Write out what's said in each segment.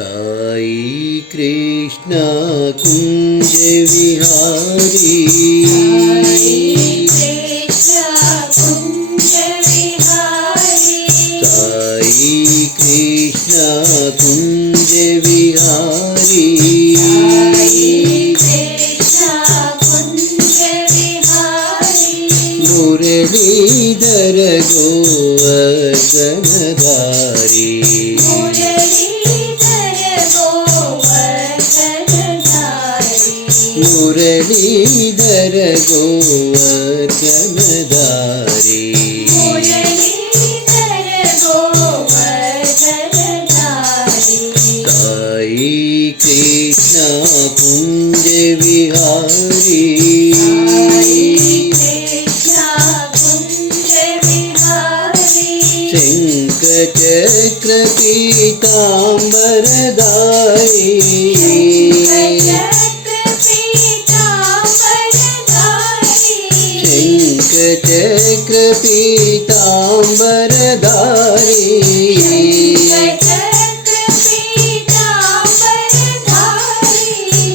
साई कृष्ण कुंज विहारी, साई कृष्ण कुंज विहारी, मुरलीधर गोवर्धनधारी, मुरलीधर गोवर्धनधारी, साई कृष्ण कुंज विहारी, शंख चक्र पीतांबरधारी, शंख चक्र पीतांबरधारी,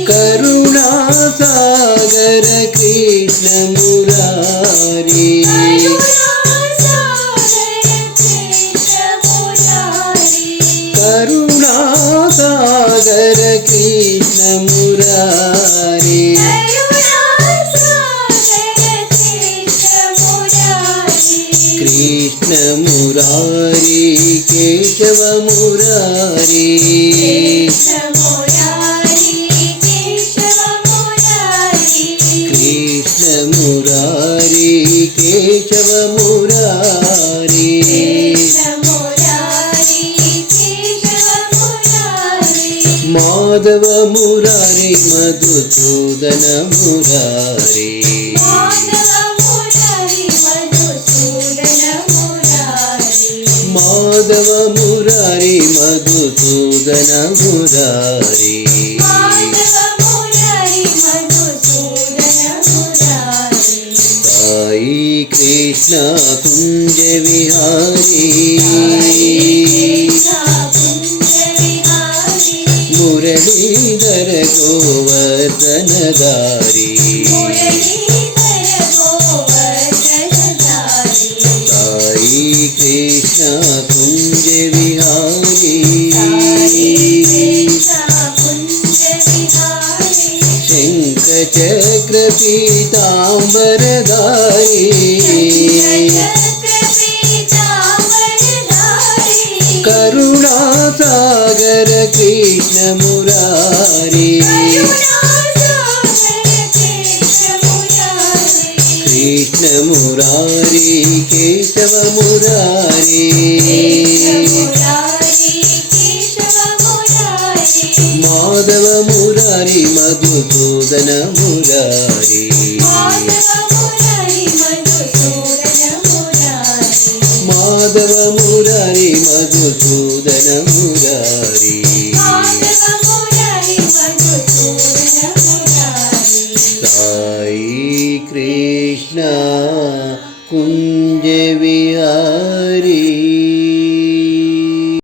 करुणा सागर कृष्ण मुरारी, करुणा सागर कृष्ण मुरारी, कृष्ण मुरारी केशव मुरारी, कृष्ण मुरारी केशव मुरारी, माधव मुरारी मधुसूदन मुरारी, माधव मुरारी मधुसूदन मुरारी, साई कृष्ण कुंज विहारी, मुरलीधर गोवर्धनधारी, साई कृष्ण कुंज विहारी, शंख चक्र पीतांबरधारी, करुणा सागर कृष्ण मुरारी, कृष्ण मुरारी केशव मुरारी, माधव मुरारी मधुसूदन मुरारी, माधव मुरारी मधुसूदन मुरारी, साई कृष्ण कुंज